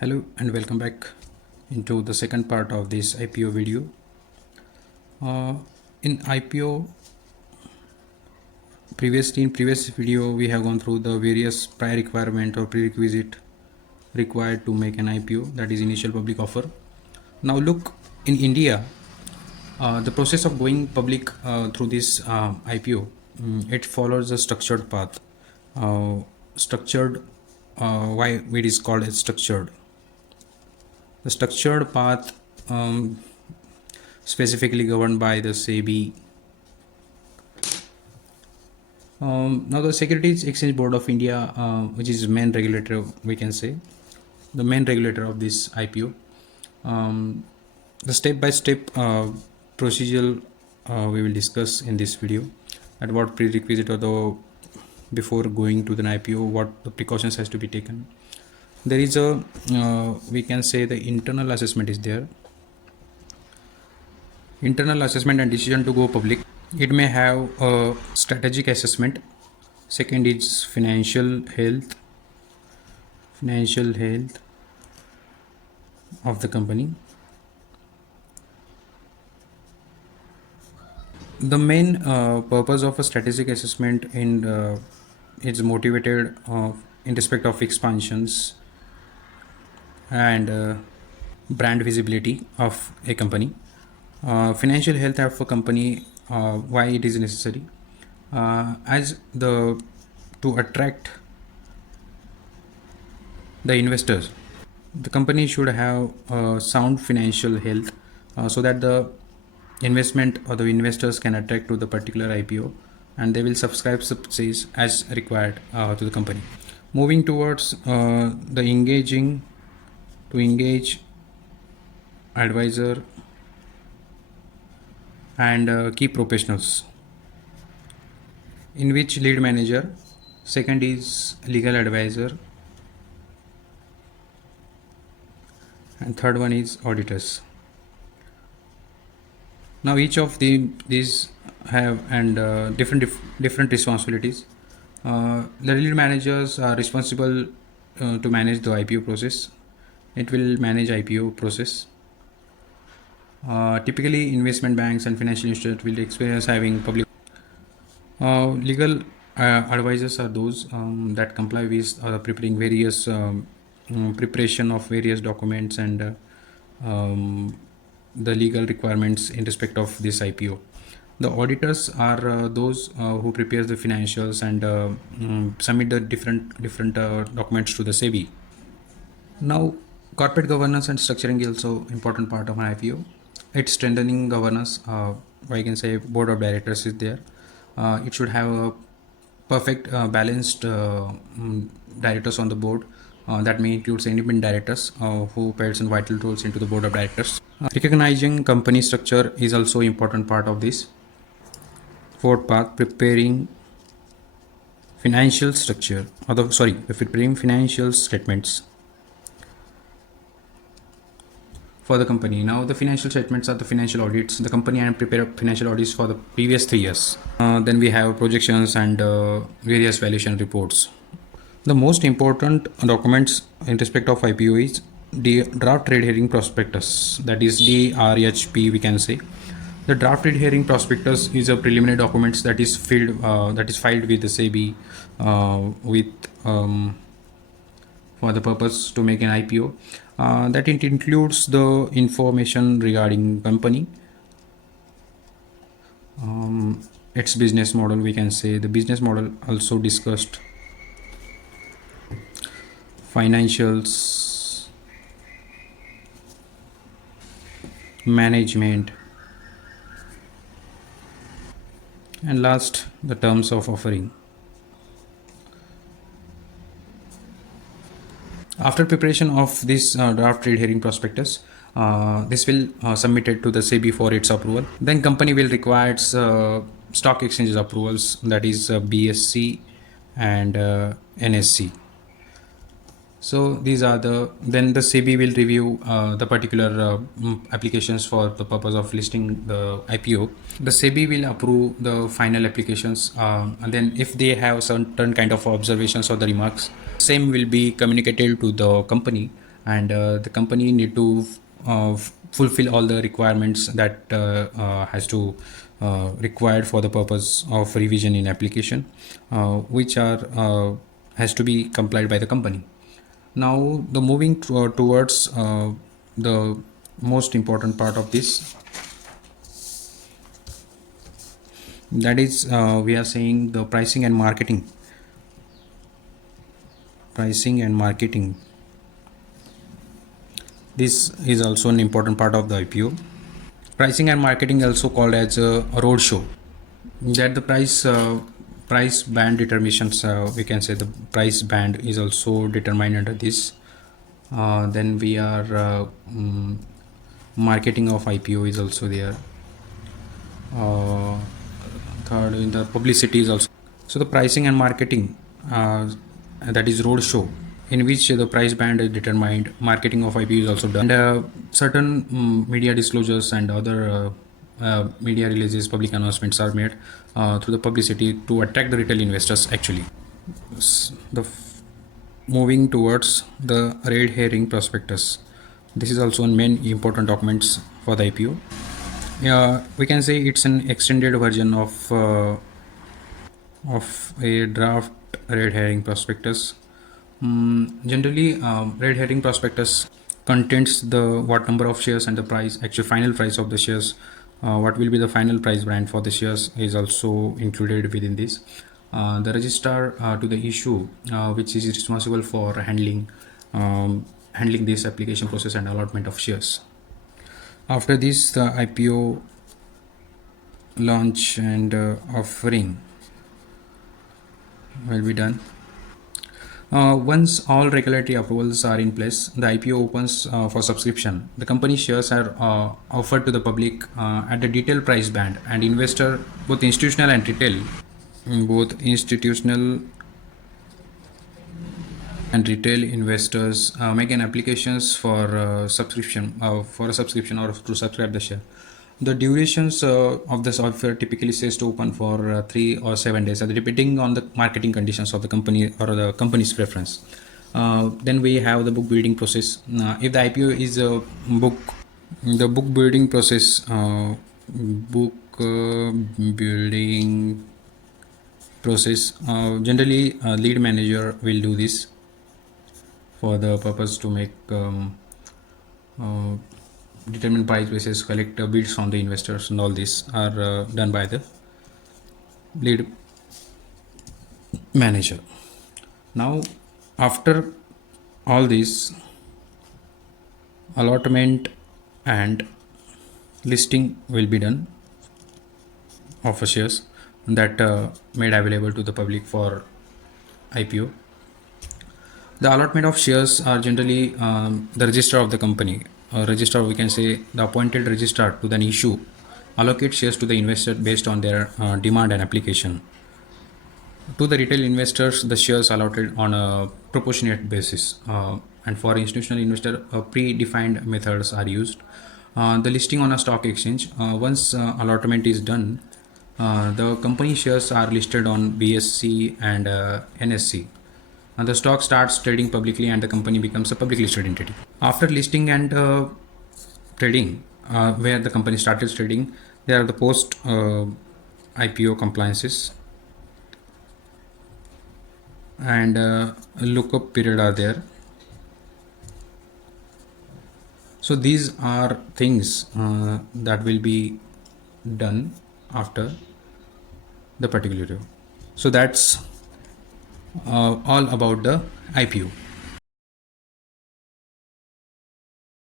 Hello and welcome back into the second part of this IPO video. In IPO, in previous video we have gone through the various prior requirement or prerequisite required to make an IPO, that is initial public offer. Now look, in India, the process of going public through this IPO, it follows a structured path. Why it is called as structured? The structured path specifically governed by the SEBI. Now the Securities Exchange Board of India, which is main regulator, we can say, the main regulator of this IPO. The step-by-step procedural we will discuss in this video, at what prerequisite or the before going to the IPO, what the precautions has to be taken. There is a we can say the internal assessment is there. Internal assessment and decision to go public. It may have a strategic assessment. Second is financial health of the company. The main purpose of a strategic assessment is motivated in respect of expansions and brand visibility of a company. Financial health of a company, why it is necessary, to attract the investors. The company should have sound financial health, so that the investment or the investors can attract to the particular IPO and they will subscribe shares as required to the company. Moving towards the engage advisor and key professionals, in which lead manager, second is legal advisor, and third one is auditors. Now each of these have different responsibilities. The lead managers are responsible to manage the IPO process. It will manage IPO process. Typically, investment banks and financial institutions will experience having public. Legal advisors are those that comply with preparing various preparation of various documents and the legal requirements in respect of this IPO. The auditors are those who prepare the financials and submit the different documents to the SEBI. Now, corporate governance and structuring is also important part of an IPO. It's strengthening governance. I can say board of directors is there. It should have a perfect balanced directors on the board. That may include independent directors who play some vital roles into the board of directors. Recognizing company structure is also important part of this. Fourth path, preparing financial structure, preparing financial statements for the company. Now the financial statements are the financial audits. The company and prepare financial audits for the previous 3 years. Then we have projections and various valuation reports. The most important documents in respect of IPO is the draft red herring prospectus, that is DRHP we can say. The draft red herring prospectus is a preliminary documents that is filed with the SEBI for the purpose to make an IPO. That it includes the information regarding company, its business model, we can say. The business model also discussed, financials, management, and last, the terms of offering. After preparation of this draft red herring prospectus, this will submitted to the SEBI for its approval. Then company will require stock exchanges approvals, that is BSC and NSC. So these are then the SEBI will review the particular applications for the purpose of listing the IPO. The SEBI will approve the final applications, and then if they have certain kind of observations or the remarks, same will be communicated to the company, and the company need to fulfill all the requirements that has to required for the purpose of revision in application, which are has to be complied by the company. Now the moving towards the most important part of this, that is we are saying the pricing and marketing. This is also an important part of the IPO. Pricing and marketing, also called as a roadshow, that the price band determinations, we can say the price band is also determined under this. Then we are marketing of IPO is also there. uh, Third, in the publicity is also. So the pricing and marketing, that is roadshow, in which the price band is determined, marketing of IP is also done, and certain media disclosures and other media releases, public announcements are made through the publicity to attract the retail investors. Actually, moving towards the red herring prospectus. This is also one main important documents for the IPO. Yeah, we can say it's an extended version of a draft red herring prospectus. Generally, red herring prospectus contains the what number of shares and the price, actual final price of the shares. What will be the final price brand for the shares is also included within this. The registrar to the issue, which is responsible for handling this application process and allotment of shares. After this, the IPO launch and offering will be done. Once all regulatory approvals are in place, the IPO opens for subscription. The company shares are offered to the public at a detailed price band, and investor, both institutional and retail, both institutional and retail investors make an applications for a subscription or to subscribe the share. The durations of the software typically says to open for 3 or 7 days, depending on the marketing conditions of the company or the company's preference. Then we have the book building process. If the IPO is a book, the book building process, book building process, generally lead manager will do this for the purpose to make uh, determine price basis, collect bids from the investors, and all this are done by the lead manager. Now, after all this, allotment and listing will be done of shares that made available to the public for IPO. The allotment of shares are generally the registrar of the company. Registrar, we can say the appointed registrar to then issue allocate shares to the investor based on their demand and application. To the retail investors, the shares allotted on a proportionate basis, and for institutional investor, predefined methods are used. The listing on a stock exchange. Once allotment is done, the company shares are listed on BSC and NSC. And the stock starts trading publicly, and the company becomes a public listed entity. After listing and trading, where the company started trading, there are the post IPO compliances and lookup period are there. So these are things that will be done after the particular review. So that's all about the IPO.